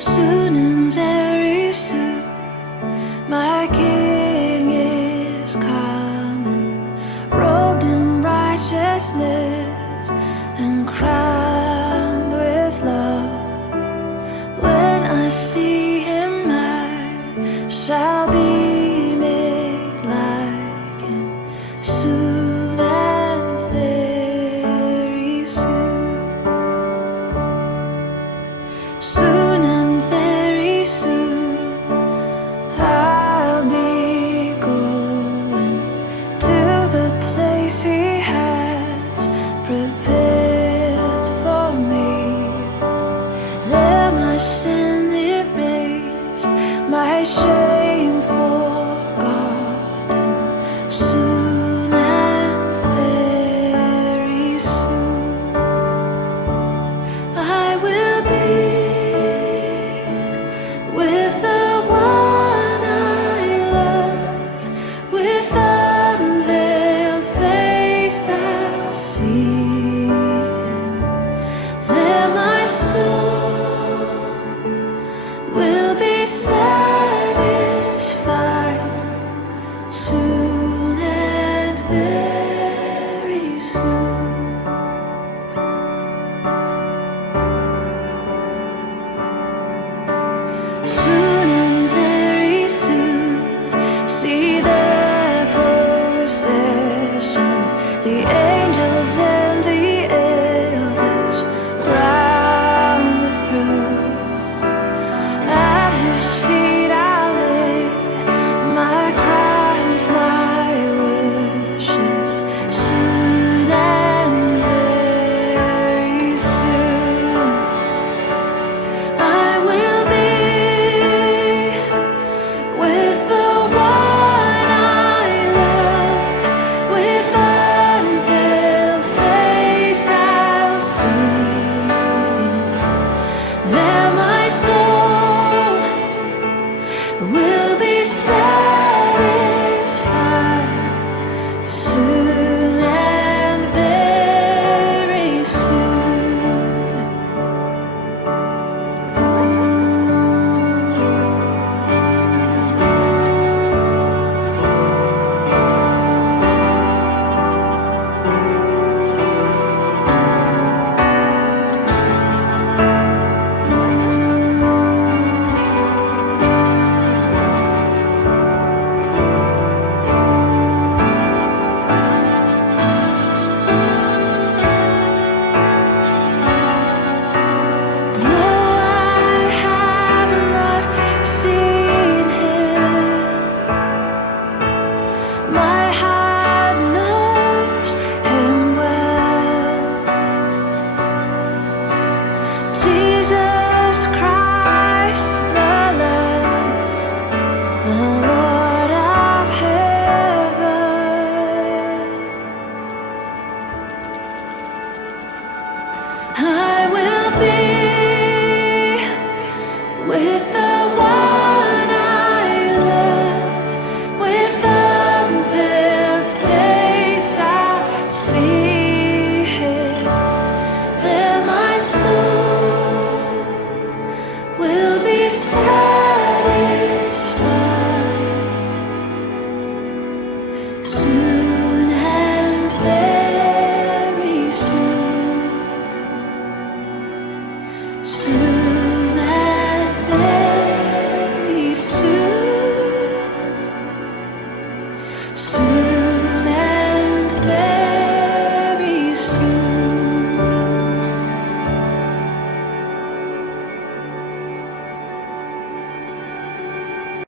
Soon and very soon, my King is coming, robed in righteousness and crowned with love. When I see him, I shall be made like him soon and very soon. Soon and very soon, I'll be going to the place he has prepared for me. There my sin erased, my shame forgotten. Soon and very soon, I will be with the one I love. With unveiled face I'll see him. There my soul will be satisfied. Soon and very soon. Soon and very soon, see their procession, the angels and the elders round the throne. At his feet I'll lay my crowns, my worship. Soon and very soon, I will be with the one I love. With unveiled face I'll see him. There my soul will be satisfied. Soon and very soon. Though I have not seen him, my heart knows him well. Jesus Christ, the Lamb, the Lord of heaven. I will be with the one I love. With unveiled face I'll see him. There my soul will be satisfied. Soon and very soon. Soon and very soon. Soon